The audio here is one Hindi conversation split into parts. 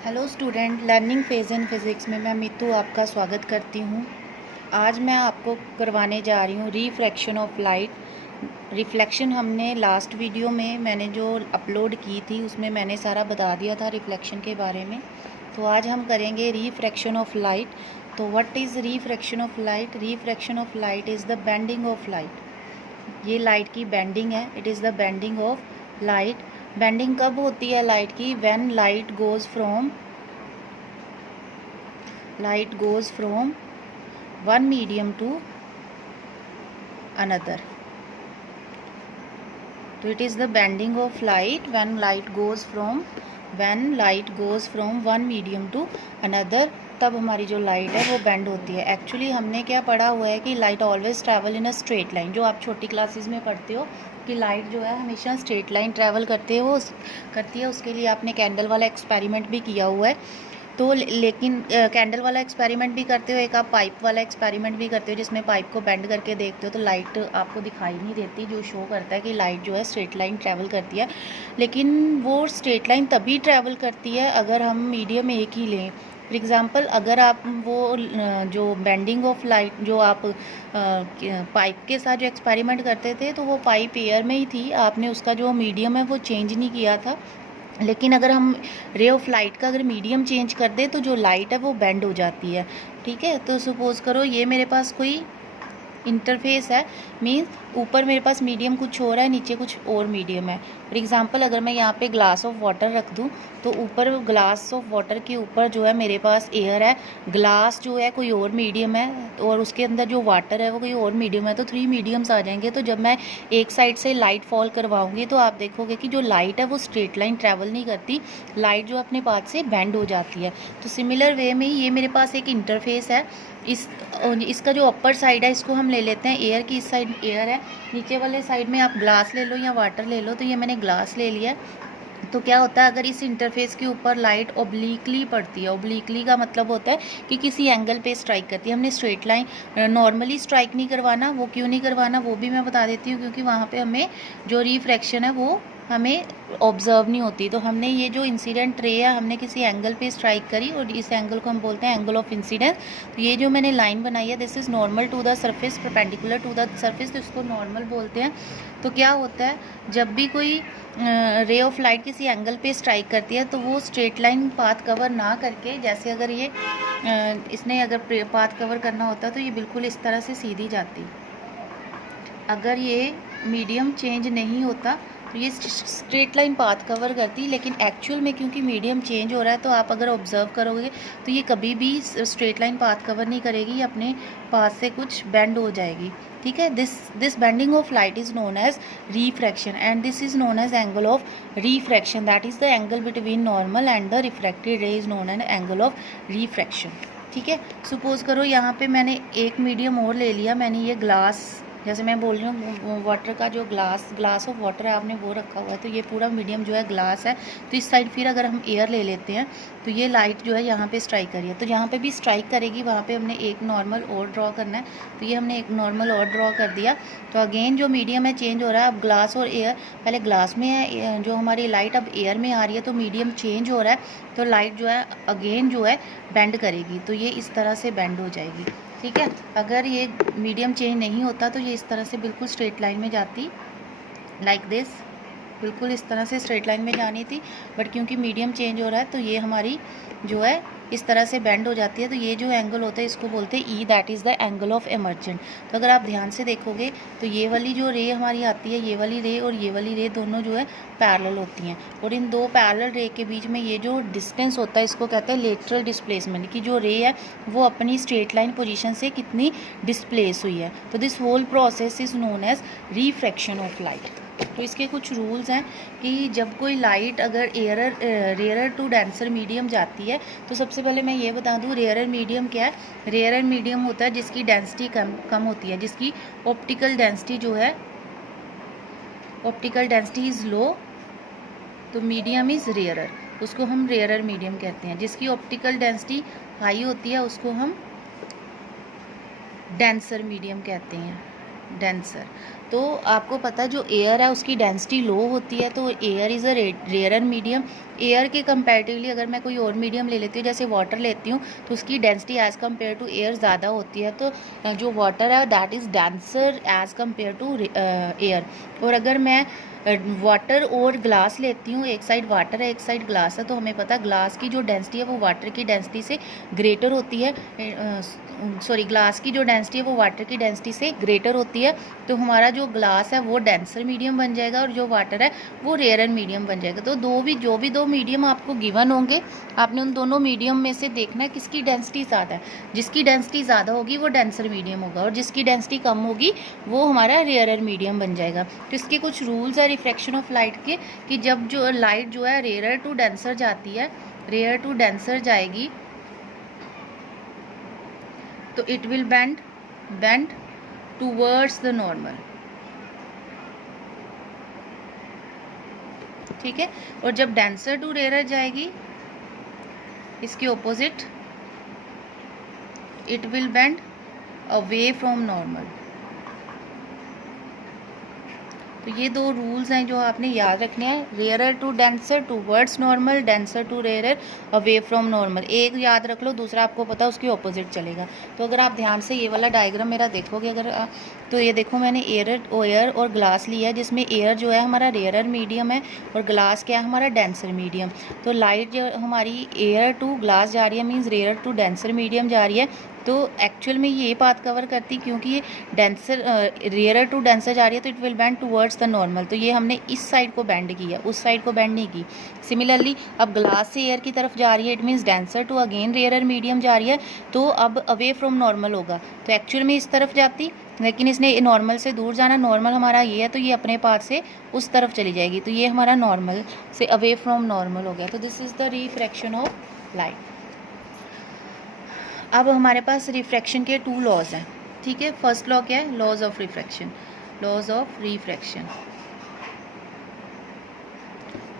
Hello student, learning phase in physics में मैं मीतू आपका स्वागत करती हूँ। आज मैं आपको करवाने जा रही हूँ रिफ्रैक्शन ऑफ लाइट। रिफ्लेक्शन हमने लास्ट वीडियो में मैंने जो अपलोड की थी उसमें मैंने सारा बता दिया था रिफ्लेक्शन के बारे में। तो आज हम करेंगे रिफ्रैक्शन ऑफ लाइट। तो what is refraction of light? Refraction of light is the bending of light. ये लाइट की बेंडिंग है, it is the bending of light. Bending कब होती है लाइट की? When light goes from one medium to another. तो it is the bending of light when light goes from one medium to another. तब हमारी जो लाइट है वो बेंड होती है। एक्चुअली हमने क्या पढ़ा हुआ है कि light always travel in a straight line. जो आप छोटी क्लासेस में पढ़ते हो कि लाइट जो है हमेशा स्ट्रेट लाइन ट्रैवल करती है। उसके लिए आपने कैंडल वाला एक्सपेरिमेंट भी किया हुआ है। तो लेकिन कैंडल वाला एक्सपेरिमेंट भी करते हो, एक आप पाइप वाला एक्सपेरिमेंट भी करते हो जिसमें पाइप को बेंड करके देखते हो तो लाइट आपको दिखाई नहीं देती, जो शो करता है कि लाइट जो है स्ट्रेट लाइन ट्रैवल करती है। लेकिन वो स्ट्रेट लाइन तभी ट्रैवल करती है अगर हम मीडियम एक ही लें। फॉर एग्ज़ाम्पल, अगर आप वो जो बेंडिंग ऑफ लाइट जो आप पाइप के साथ जो एक्सपेरिमेंट करते थे तो वो पाइप एयर में ही थी, आपने उसका जो मीडियम है वो चेंज नहीं किया था। लेकिन अगर हम रे ऑफ लाइट का अगर मीडियम चेंज कर दें तो जो लाइट है वो बेंड हो जाती है। ठीक है, तो सपोज़ करो ये मेरे पास कोई इंटरफेस है, मीन्स ऊपर मेरे पास मीडियम कुछ हो रहा है, नीचे कुछ और मीडियम है। फॉर एग्जांपल, अगर मैं यहाँ पे ग्लास ऑफ वाटर रख दूँ तो ऊपर ग्लास ऑफ वाटर के ऊपर जो है मेरे पास एयर है, ग्लास जो है कोई और मीडियम है और उसके अंदर जो वाटर है वो कोई और मीडियम है, तो 3 मीडियम्स आ जाएंगे। तो जब मैं एक साइड से लाइट फॉल करवाऊंगी तो आप देखोगे कि जो लाइट है वो स्ट्रेट लाइन ट्रैवल नहीं करती, लाइट जो अपने पाथ से बेंड हो जाती है। तो सिमिलर वे में ये मेरे पास एक इंटरफेस है। इसका जो अपर साइड है इसको हम ले लेते हैं एयर की, इस साइड एयर है, नीचे वाले साइड में आप ग्लास ले लो या वाटर ले लो। तो ये मैंने ग्लास ले लिया। तो क्या होता है, अगर इस इंटरफेस के ऊपर लाइट ओब्लिकली पड़ती है, ओब्लिकली का मतलब होता है कि किसी एंगल पे स्ट्राइक करती है। हमने स्ट्रेट लाइन नॉर्मली स्ट्राइक नहीं करवाना। वो क्यों नहीं करवाना वो भी मैं बता देती हूँ, क्योंकि वहाँ पे हमें जो रिफ्रैक्शन है वो हमें ऑब्जर्व नहीं होती। तो हमने ये जो इंसिडेंट रे है हमने किसी एंगल पे स्ट्राइक करी और इस एंगल को हम बोलते हैं एंगल ऑफ इंसिडेंस। तो ये जो मैंने लाइन बनाई है, this is normal to the surface, perpendicular to the surface, तो इसको नॉर्मल बोलते हैं। तो क्या होता है, जब भी कोई रे ऑफ लाइट किसी एंगल पे स्ट्राइक करती है तो वो स्ट्रेट लाइन पाथ कवर ना करके, जैसे अगर ये इसने अगर पाथ कवर करना होता तो ये बिल्कुल इस तरह से सीधी जाती। अगर ये मीडियम चेंज नहीं होता तो ये स्ट्रेट लाइन पाथ कवर करती, लेकिन एक्चुअल में क्योंकि मीडियम चेंज हो रहा है तो आप अगर ऑब्जर्व करोगे तो ये कभी भी स्ट्रेट लाइन पाथ कवर नहीं करेगी, ये अपने पाथ से कुछ बेंड हो जाएगी। ठीक है, this bending of light is known as refraction and this is known as angle of refraction, that is the angle between normal and the refracted ray is known as angle of refraction. ठीक है, सपोज करो यहाँ पे मैंने एक मीडियम और ले लिया, मैंने ये ग्लास, जैसे मैं बोल रही हूँ वाटर का जो ग्लास ऑफ वाटर है आपने वो रखा हुआ है, तो ये पूरा मीडियम जो है ग्लास है। तो इस साइड फिर अगर हम एयर ले लेते हैं तो ये लाइट जो है यहाँ पे स्ट्राइक करी है, तो यहाँ पे भी स्ट्राइक करेगी, वहाँ पे हमने एक नॉर्मल और ड्रॉ करना है। तो ये हमने एक नॉर्मल और ड्रॉ कर दिया। तो अगेन जो मीडियम है चेंज हो रहा है, अब ग्लास और एयर, पहले ग्लास में है जो हमारी लाइट, अब एयर में आ रही है, तो मीडियम चेंज हो रहा है तो लाइट जो है अगेन जो है बेंड करेगी, तो ये इस तरह से बेंड हो जाएगी। ठीक है, अगर ये मीडियम चेंज नहीं होता तो ये इस तरह से बिल्कुल स्ट्रेट लाइन में जाती, लाइक दिस, बिल्कुल इस तरह से स्ट्रेट लाइन में जानी थी। बट क्योंकि मीडियम चेंज हो रहा है तो ये हमारी जो है इस तरह से बेंड हो जाती है। तो ये जो एंगल होता है इसको बोलते हैं e, that is the angle of emergent. तो अगर आप ध्यान से देखोगे तो ये वाली जो रे हमारी आती है, ये वाली रे और ये वाली रे दोनों जो है पैरेलल होती हैं, और इन दो पैरेलल रे के बीच में ये जो डिस्टेंस होता है इसको कहते हैं लेटरल डिस्प्लेसमेंट, की जो रे है वो अपनी स्ट्रेट लाइन पोजीशन से कितनी डिस्प्लेस हुई है। तो this whole process is known as refraction of light. तो इसके कुछ रूल्स हैं कि जब कोई लाइट अगर रेयरर टू डेंसर मीडियम जाती है तो सबसे पहले मैं ये बता दूं रेयरर मीडियम क्या है। रेयरर मीडियम होता है जिसकी डेंसिटी कम होती है, जिसकी ऑप्टिकल डेंसिटी जो है, ऑप्टिकल डेंसिटी इज़ लो, तो मीडियम इज़ रेयरर, उसको हम रेयरर मीडियम कहते हैं। जिसकी ऑप्टिकल डेंसिटी हाई होती है उसको हम डेंसर मीडियम कहते हैं, डेंसर। तो आपको पता है जो एयर है उसकी डेंसिटी लो होती है तो air is a rarer medium, air के कंपैरेटिवली अगर मैं कोई और मीडियम ले लेती हूँ, जैसे वाटर लेती हूँ, तो उसकी density as compare to air ज़्यादा होती है। तो जो वाटर है that is denser as compare to air. और अगर मैं वाटर और ग्लास लेती हूँ, एक साइड वाटर है एक साइड ग्लास है, तो हमें पता है ग्लास की जो डेंसिटी है वो वाटर की डेंसिटी से ग्रेटर होती है, सॉरी ग्लास की जो डेंसिटी है वो वाटर की डेंसिटी से ग्रेटर होती है। तो हमारा जो ग्लास है वो डेंसर मीडियम बन जाएगा और जो वाटर है वो रेयर मीडियम बन जाएगा। तो जो भी दो मीडियम आपको गिवन होंगे, आपने उन दोनों मीडियम में से देखना है किसकी डेंसिटी ज़्यादा है। जिसकी डेंसिटी ज़्यादा होगी वो डेंसर मीडियम होगा और जिसकी डेंसिटी कम होगी वो हमारा रेयर मीडियम बन जाएगा। तो इसके कुछ रूल्स है रिफ्रैक्शन ऑफ लाइट के, कि जब जो लाइट जो है रेयर टू डेंसर जाती है, रेयर टू डेंसर जाएगी तो it will bend towards the normal, ठीक है। और जब डेंसर टू रेयर जाएगी इसके opposite it will bend away from normal. तो ये दो रूल्स हैं जो आपने याद रखने हैं, rarer to denser towards normal, denser to rarer away from normal. एक याद रख लो, दूसरा आपको पता है उसकी ऑपोजिट चलेगा। तो अगर आप ध्यान से ये वाला डायग्राम मेरा देखोगे अगर तो ये देखो मैंने एयर और ग्लास लिया है, जिसमें एयर जो है हमारा रेयरर मीडियम है और ग्लास क्या है हमारा डेंसर मीडियम। तो लाइट जो हमारी एयर टू ग्लास जा रही है means rare to denser medium जा रही है। तो एक्चुअल में ये बात कवर करती, क्योंकि ये डेंसर रेयर टू डेंसर जा रही है तो it will bend towards the normal. तो ये हमने इस साइड को बेंड किया, उस साइड को बेंड नहीं की। सिमिलरली अब ग्लास से एयर की तरफ जा रही है, it means denser to again rare medium जा रही है, तो अब अवे फ्रॉम नॉर्मल होगा। तो एक्चुअल में इस तरफ जाती, लेकिन इसने नॉर्मल से दूर जाना, नॉर्मल हमारा ये है तो ये अपने पास से उस तरफ चली जाएगी। तो ये हमारा नॉर्मल से अवे फ्रॉम नॉर्मल हो गया। तो this is the refraction of light. अब हमारे पास रिफ्रैक्शन के 2 लॉज हैं, ठीक है। फर्स्ट लॉ क्या है, laws of refraction, laws of refraction.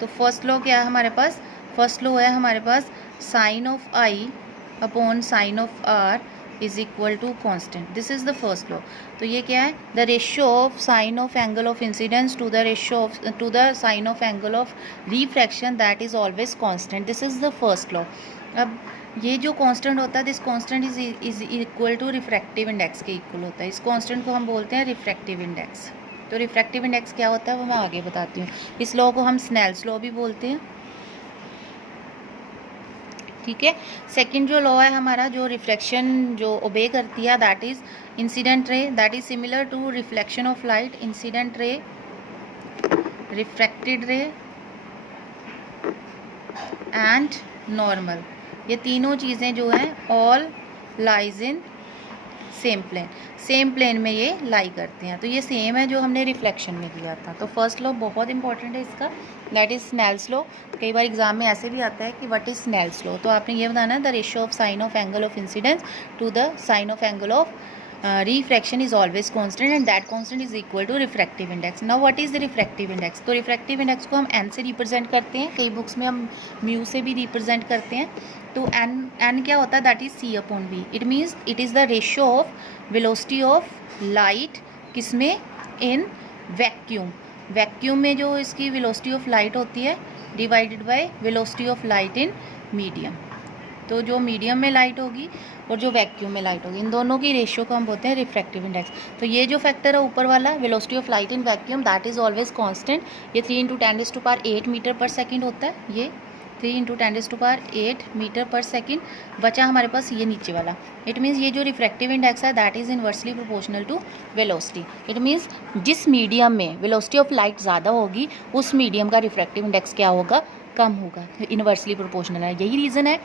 तो फर्स्ट लॉ क्या है हमारे पास, फर्स्ट लॉ है हमारे पास sine of i upon sine of r is equal to constant. This is the first law. तो ये क्या है, the ratio of sine of angle of incidence to the ratio of to the sine of angle of refraction that is always constant. This is the first law. अब ये जो कांस्टेंट होता है, this constant is equal to refractive index के इक्वल होता है। इस कांस्टेंट को हम बोलते हैं रिफ्रैक्टिव इंडेक्स। तो रिफ्रैक्टिव इंडेक्स क्या होता है वो मैं आगे बताती हूँ। इस लॉ को हम स्नेल्स लॉ भी बोलते हैं, ठीक है। सेकंड जो लॉ है हमारा, जो रिफ्लेक्शन जो ओबे करती है, that is incident ray, that is similar to reflection of light. Incident ray, refracted ray and normal, ये तीनों चीज़ें जो हैं all lies in same plane, same plane में ये लाई करते हैं। तो ये सेम है जो हमने रिफ्लेक्शन में किया था। तो फर्स्ट लॉ बहुत इंपॉर्टेंट है इसका, दैट इज स्नेल्स लॉ। कई बार एग्जाम में ऐसे भी आता है कि व्हाट इज स्नेल्स लॉ, तो आपने ये बताना है the ratio of sine of angle of incidence to the sine of angle of refraction is always constant and that constant is equal to refractive index. Now what is the refractive index. तो रिफ्रैक्टिव इंडेक्स को हम एन से रिप्रेजेंट करते हैं, कई बुक्स में हम म्यू से भी रिप्रेजेंट करते हैं। तो एन क्या होता है, that is C upon V. It means it is the ratio of velocity of light, किसमें, इन वैक्यूम। वैक्यूम में जो इसकी वेलोसिटी ऑफ लाइट होती है divided by velocity of light in medium. तो जो मीडियम में लाइट होगी और जो वैक्यूम में लाइट होगी, इन दोनों की रेशियो को हम बोलते हैं रिफ्रैक्टिव इंडेक्स। तो ये जो फैक्टर है ऊपर वाला, velocity of light in vacuum, that is always constant. ये 3 × 10⁸ मीटर पर सेकंड होता है, ये 3 × 10⁸ मीटर पर सेकंड। बचा हमारे पास ये नीचे वाला। इट मीन्स ये जो रिफ्रैक्टिव इंडेक्स है that is inversely proportional to velocity. It means जिस मीडियम में वेलोसिटी ऑफ लाइट ज़्यादा होगी उस मीडियम का रिफ्रैक्टिव इंडेक्स क्या होगा, कम होगा, इन्वर्सली प्रोपोर्शनल है। यही रीज़न है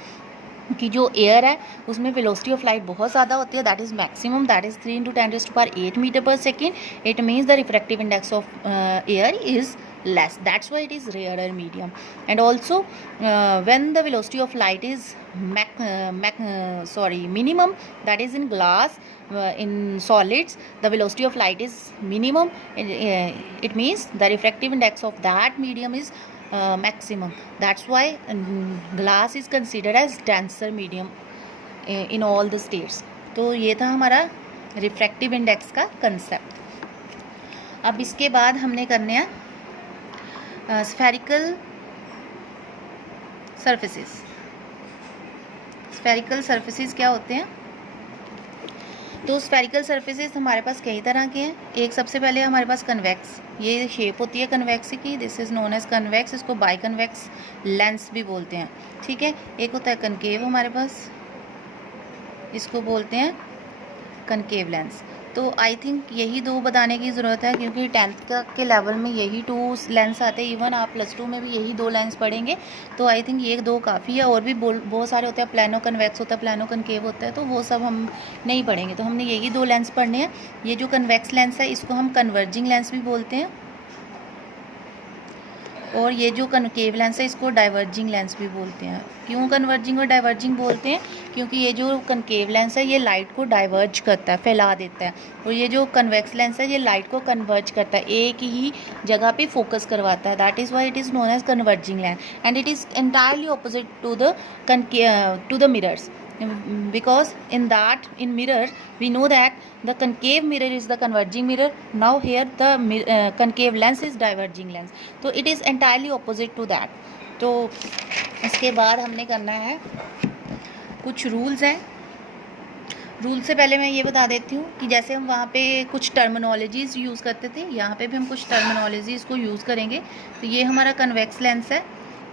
कि जो एयर है उसमें वेलोसिटी ऑफ लाइट बहुत ज़्यादा होती है, that is maximum, that is 3 × 10⁸ meter पर second. It means the refractive index of air is less, that's why it is rarer medium. And also when the velocity of light is minimum, that is in glass, in solids the velocity of light is minimum, it means the refractive index of that medium is maximum. That's why glass is considered as denser medium in all the states. तो ये था हमारा रिफ्रैक्टिव इंडेक्स का कंसेप्ट। अब इसके बाद हमने करने हैं स्फेरिकल सरफेसेस। स्फेरिकल सरफेसेस क्या होते हैं? तो स्फेरिकल सरफेसेस हमारे पास कई तरह के हैं। एक सबसे पहले हमारे पास कन्वेक्स, ये शेप होती है कन्वेक्स की, this is known as convex, इसको बाई कन्वेक्स लेंस भी बोलते हैं, ठीक है। एक होता है कनकेव हमारे पास, इसको बोलते हैं कनकेव लेंस। तो आई थिंक यही दो बताने की ज़रूरत है, क्योंकि 10th के लेवल में यही 2 लेंस आते हैं। इवन आप +2 में भी यही 2 लेंस पढ़ेंगे, तो आई थिंक ये 2 काफ़ी है। और भी बहुत सारे होते हैं, प्लानो कन्वेक्स होता है, प्लानो कनकेव होता है, तो वो सब हम नहीं पढ़ेंगे। तो हमने यही 2 लेंस पढ़ने हैं। ये जो कन्वेक्स लेंस है इसको हम कन्वर्जिंग लेंस भी बोलते हैं, और ये जो कनकेव लेंस है इसको डाइवर्जिंग लेंस भी बोलते हैं। क्यों कन्वर्जिंग और डाइवर्जिंग बोलते हैं? क्योंकि ये जो कनकेव लेंस है ये लाइट को डाइवर्ज करता है, फैला देता है, और ये जो कन्वेक्स लेंस है ये लाइट को कन्वर्ज करता है, एक ही जगह पे फोकस करवाता है। That is why it is known as converging lens, and it is entirely opposite to the mirrors, because in mirror we know that the concave mirror is the converging mirror. Now here the concave lens is diverging lens, तो it is entirely opposite to that. तो इसके बाद हमने करना है कुछ रूल्स हैं। रूल से पहले मैं ये बता देती हूँ कि जैसे हम वहाँ पे कुछ टर्मिनोलॉजीज़ यूज़ करते थे, यहाँ पे भी हम कुछ टर्मिनोलॉजीज़ को यूज़ करेंगे। तो ये हमारा कन्वेक्स लेंस है,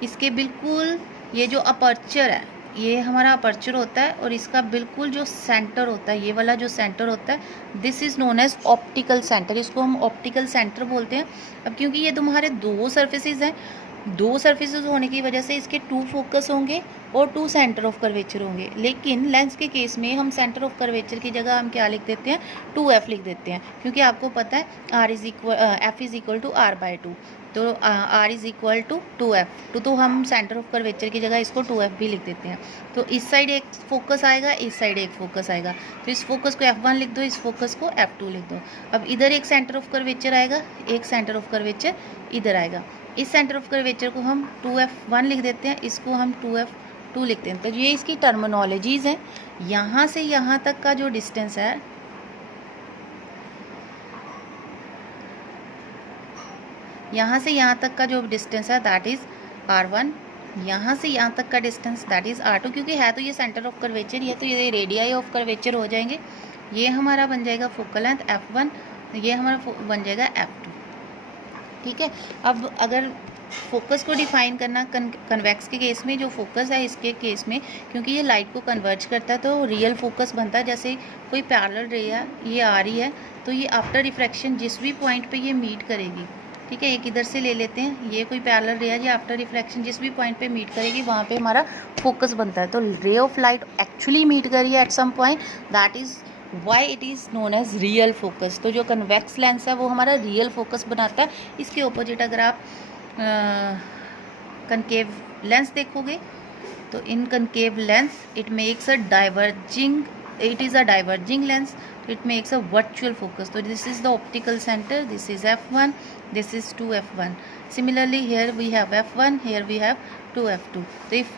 इसके बिल्कुल ये जो अपर्चर है ये हमारा अपर्चर होता है, और इसका बिल्कुल जो सेंटर होता है, ये वाला जो सेंटर होता है, this is known as optical centre, इसको हम ऑप्टिकल सेंटर बोलते हैं। अब क्योंकि ये तुम्हारे 2 सर्फेसेस हैं, 2 सर्फेसेस होने की वजह से इसके 2 फोकस होंगे और 2 सेंटर ऑफ कर्वेचर होंगे। लेकिन लेंस के केस में हम सेंटर ऑफ कर्वेचर की जगह हम क्या लिख देते हैं? 2f लिख देते हैं, क्योंकि आपको पता है f is equal to r/2, तो r is equal to 2f, तो हम सेंटर ऑफ कर्वेचर की जगह इसको 2f भी लिख देते हैं। तो इस साइड एक फोकस आएगा, इस साइड एक फोकस आएगा, तो इस फोकस को f1 लिख दो, इस फोकस को f2 लिख दो। अब इधर एक सेंटर ऑफ कर्वेचर आएगा, एक सेंटर ऑफ कर्वेचर इधर आएगा, इस सेंटर ऑफ कर्वेचर को हम 2f1 लिख देते हैं, इसको हम 2f2 लिखते हैं। तो ये इसकी टर्मिनोलॉजीज़ हैं। यहाँ से यहाँ तक का जो डिस्टेंस है, यहाँ से यहाँ तक का जो डिस्टेंस है दैट इज़ r1, यहाँ से यहाँ तक का डिस्टेंस दैट इज़ r2। क्योंकि है तो ये सेंटर ऑफ कर्वेचर, ये तो ये रेडियाई ऑफ कर्वेचर हो जाएंगे। ये हमारा बन जाएगा फोकल लेंथ f1, ये हमारा बन जाएगा f2, ठीक है। अब अगर फोकस को डिफाइन करना, कन्वेक्स के केस में जो फोकस है, इसके केस में क्योंकि ये लाइट को कन्वर्ज करता है तो रियल फोकस बनता है। जैसे कोई पैरेलल रे है, ये आ रही है, तो ये आफ्टर रिफ्रैक्शन जिस भी पॉइंट पे ये मीट करेगी, ठीक है, एक इधर से ले लेते हैं, ये कोई पैरेलल रे है, ये आफ्टर रिफ्रैक्शन जिस भी पॉइंट पे मीट करेगी वहाँ पे हमारा फोकस बनता है। तो ray of light actually meet करी है at some point, that is why it is known as real focus. तो जो कन्वेक्स लेंस है वो हमारा रियल फोकस बनाता है। इसके ऑपोजिट अगर आप कनकेव लेंस देखोगे तो इन concave lens it makes a diverging, it is a diverging lens, so it makes a virtual focus. So this is the optical center, this is f1, this is 2f1. Similarly here we have f1, here we have 2f2. So if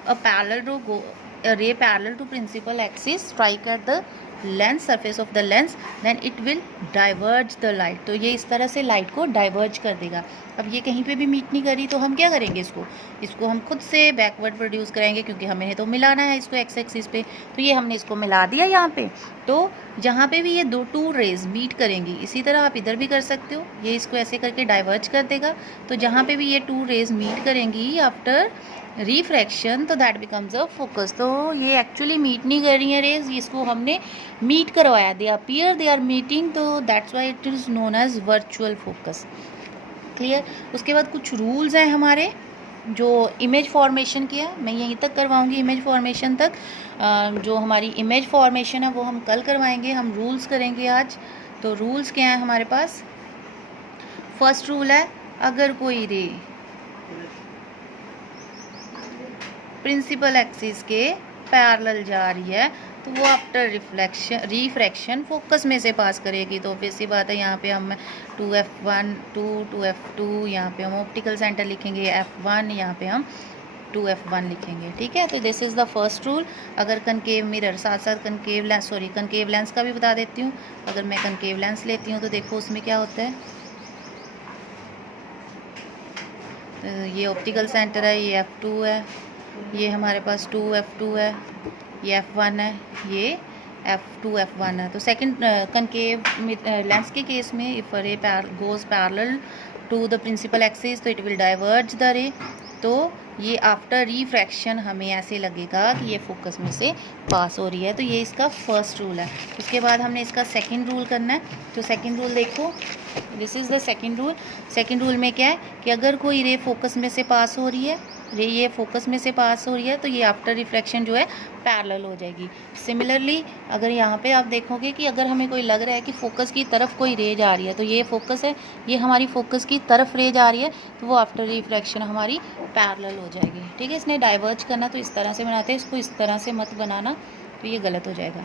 a ray parallel to principal axis strike at the lens, surface of the lens, then it will diverge the light. तो ये इस तरह से लाइट को डाइवर्ज कर देगा। अब ये कहीं पे भी मीट नहीं करी तो हम क्या करेंगे, इसको हम खुद से बैकवर्ड प्रोड्यूस कराएंगे, क्योंकि हमें तो मिलाना है इसको एक्स एक्सिस पे। तो ये हमने इसको मिला दिया यहाँ पे। तो जहाँ पे भी ये 2 रेज मीट करेंगी, इसी तरह आप इधर भी कर सकते हो, ये इसको ऐसे करके डाइवर्ज कर देगा। तो जहाँ पे भी ये 2 रेज मीट करेंगी आफ्टर रिफ्रैक्शन, तो दैट बिकम्स अ फोकस। तो ये एक्चुअली मीट नहीं कर रही है रेज, इसको हमने मीट करवाया, they appear, they are meeting, तो that's why it is known as virtual focus. Clear. उसके बाद कुछ रूल्स हैं हमारे जो इमेज फॉर्मेशन की है, मैं यहीं तक करवाऊंगी इमेज फॉर्मेशन तक। जो हमारी इमेज फॉर्मेशन है वो हम कल करवाएंगे, हम रूल्स करेंगे आज। तो रूल्स क्या हैं हमारे पास? फर्स्ट रूल है, अगर कोई रे प्रिंसिपल एक्सिस के पैरेलल जा रही है तो वो आफ्टर रिफ्रैक्शन फोकस में से पास करेगी। तो ऑब्वियस सी बात है, यहाँ पे हम 2f1 2f2, यहाँ पे हम ऑप्टिकल सेंटर लिखेंगे f1, यहाँ पे हम 2f1 लिखेंगे, ठीक है। तो this is the first rule. अगर कनकेव मिरर, साथ साथ कनकेव लेंस का भी बता देती हूँ। अगर मैं कनकेव लेंस लेती हूँ तो देखो उसमें क्या होता है। तो ये ऑप्टिकल सेंटर है, ये f2 है, ये हमारे पास 2f2 है, ये f1 है, ये f2 f1 है। तो सेकंड कनकेव लेंस के केस में if ray goes parallel to the principal axis तो it will diverge the ray. तो ये आफ्टर रिफ्रैक्शन हमें ऐसे लगेगा कि ये फोकस में से पास हो रही है। तो ये इसका फर्स्ट रूल है। उसके बाद हमने इसका सेकंड रूल करना है। तो सेकंड रूल देखो, this is the second rule. Second rule में क्या है कि अगर कोई रे फोकस में से पास हो रही है, रे ये फोकस में से पास हो रही है, तो ये आफ्टर रिफ्रैक्शन जो है पैरेलल हो जाएगी। सिमिलरली अगर यहाँ पे आप देखोगे कि अगर हमें कोई लग रहा है कि फोकस की तरफ कोई रे जा रही है, तो ये फोकस है, ये हमारी फोकस की तरफ रे जा रही है, तो वो आफ्टर रिफ्रैक्शन हमारी पैरेलल हो जाएगी। ठीक है, इसने डाइवर्ज करना तो इस तरह से बनाते हैं, इसको इस तरह से मत बनाना, तो ये गलत हो जाएगा।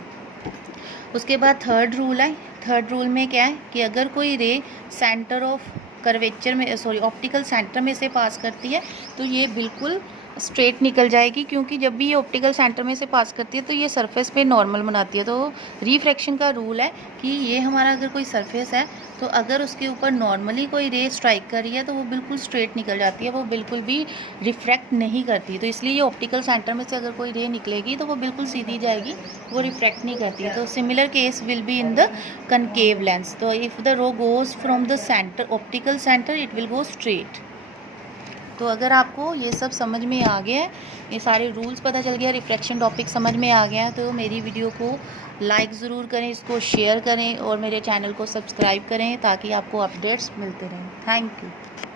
उसके बाद थर्ड रूल है। थर्ड रूल में क्या है कि अगर कोई रे सेंटर ऑफ कर्वेचर में ऑप्टिकल सेंटर में से पास करती है, तो ये बिल्कुल स्ट्रेट निकल जाएगी, क्योंकि जब भी ये ऑप्टिकल सेंटर में से पास करती है तो ये सरफेस पे नॉर्मल बनाती है। तो रिफ्रैक्शन का रूल है कि ये हमारा अगर कोई सरफेस है, तो अगर उसके ऊपर नॉर्मली कोई रे स्ट्राइक कर रही है तो वो बिल्कुल स्ट्रेट निकल जाती है, वो बिल्कुल भी रिफ्रैक्ट नहीं करती। तो इसलिए ये ऑप्टिकल सेंटर में से अगर कोई रे निकलेगी तो वो बिल्कुल सीधी जाएगी, वो रिफ्रैक्ट नहीं करती है। तो similar case will be in the concave lens. तो if the ray goes from the center optical center it will go straight. तो अगर आपको ये सब समझ में आ गया है, ये सारे रूल्स पता चल गया, रिफ्रैक्शन टॉपिक समझ में आ गया है, तो मेरी वीडियो को लाइक ज़रूर करें, इसको शेयर करें और मेरे चैनल को सब्सक्राइब करें ताकि आपको अपडेट्स मिलते रहें। Thank you.